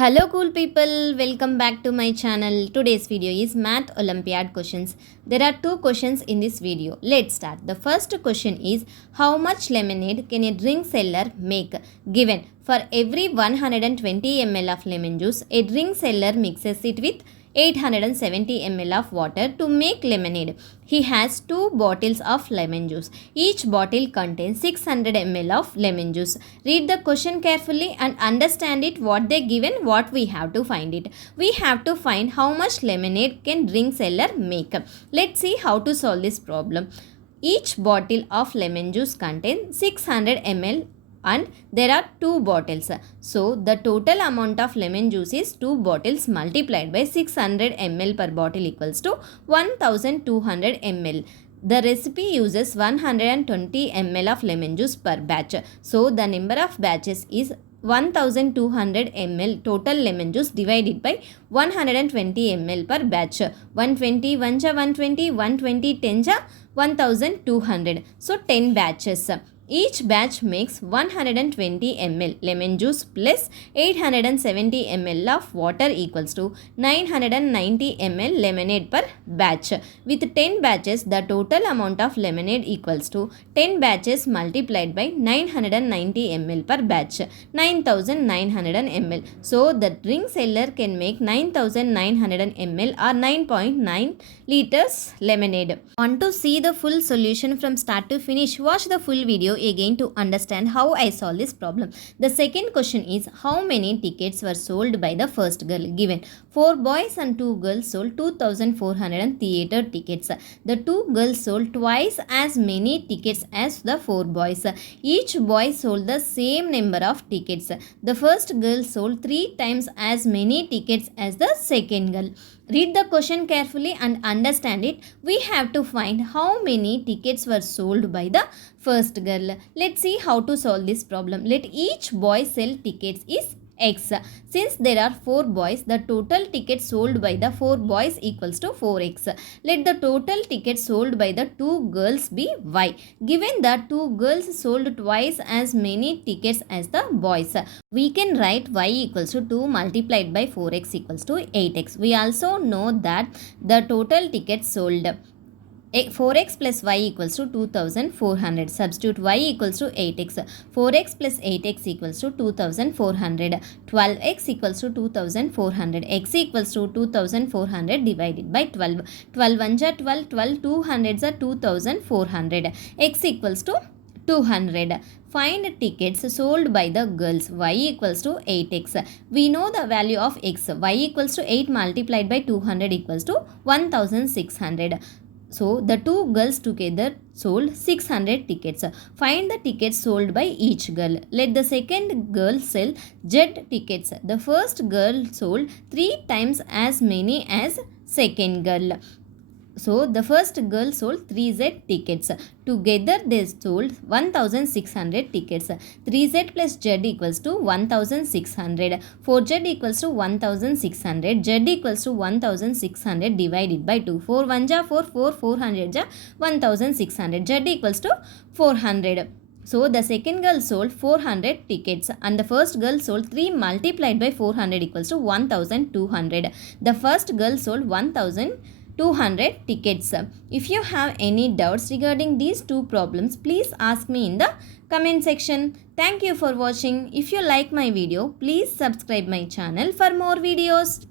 Hello cool people, welcome back to my channel. Today's video is Math Olympiad questions. There are two questions in this video. Let's start. The first question is, how much lemonade can a drink seller make? Given, for every 120 ml of lemon juice, a drink seller mixes it with 870 ml of water to make lemonade. He has two bottles of lemon juice. Each bottle contains 600 ml of lemon juice. Read the question carefully and understand it, what they given, what we have to find it. We have to find how much lemonade can drink seller make. Let's see how to solve this problem. Each bottle of lemon juice contains 600 ml and there are two bottles. So the total amount of lemon juice is 2 bottles multiplied by 600 ml per bottle equals to 1200 ml. The recipe uses 120 ml of lemon juice per batch. So the number of batches is 1200 ml total lemon juice divided by 120 ml per batch. 120 1 ja 120, 120 10 ja 1200. So 10 batches. Each batch makes 120 ml lemon juice plus 870 ml of water equals to 990 ml lemonade per batch. With 10 batches, the total amount of lemonade equals to 10 batches multiplied by 990 ml per batch, 9900 ml. So, the drink seller can make 9900 ml or 9.9 liters lemonade. Want to see the full solution from start to finish? Watch the full video again to understand how I solve this problem. The second question is, how many tickets were sold by the first girl? Given, 4 boys and 2 girls sold 2400 theatre tickets. The 2 girls sold twice as many tickets as the 4 boys. Each boy sold the same number of tickets. The first girl sold 3 times as many tickets as the second girl. Read the question carefully and understand it. We have to find how many tickets were sold by the first girl. Let's see how to solve this problem. Let each boy sell tickets is X. Since there are 4 boys, the total tickets sold by the 4 boys equals to 4x. Let the total tickets sold by the 2 girls be Y. Given that 2 girls sold twice as many tickets as the boys, we can write Y equals to 2 multiplied by 4x equals to 8x. We also know that the total tickets sold 4x plus y equals to 2400. Substitute y equals to 8x. 4x plus 8x equals to 2400. 12x equals to 2400. X equals to 2400 divided by 12. 12 1 ja 12, 12 200s are 2400. X equals to 200. Find tickets sold by the girls. Y equals to 8x. We know the value of x. Y equals to 8 multiplied by 200 equals to 1600. So, the 2 girls together sold 600 tickets. Find the tickets sold by each girl. Let the second girl sell Z tickets. The first girl sold 3 times as many as second girl. So, the first girl sold 3Z tickets. Together they sold 1600 tickets. 3Z plus Z equals to 1600. 4Z equals to 1600. Z equals to 1600 divided by 2. 4 1 ja 4, 4 400 ja 1600. Z equals to 400. So, the second girl sold 400 tickets and the first girl sold 3 multiplied by 400 equals to 1200. The first girl sold 1200 tickets. If you have any doubts regarding these two problems, please ask me in the comment section. Thank you for watching. If you like my video, please subscribe my channel for more videos.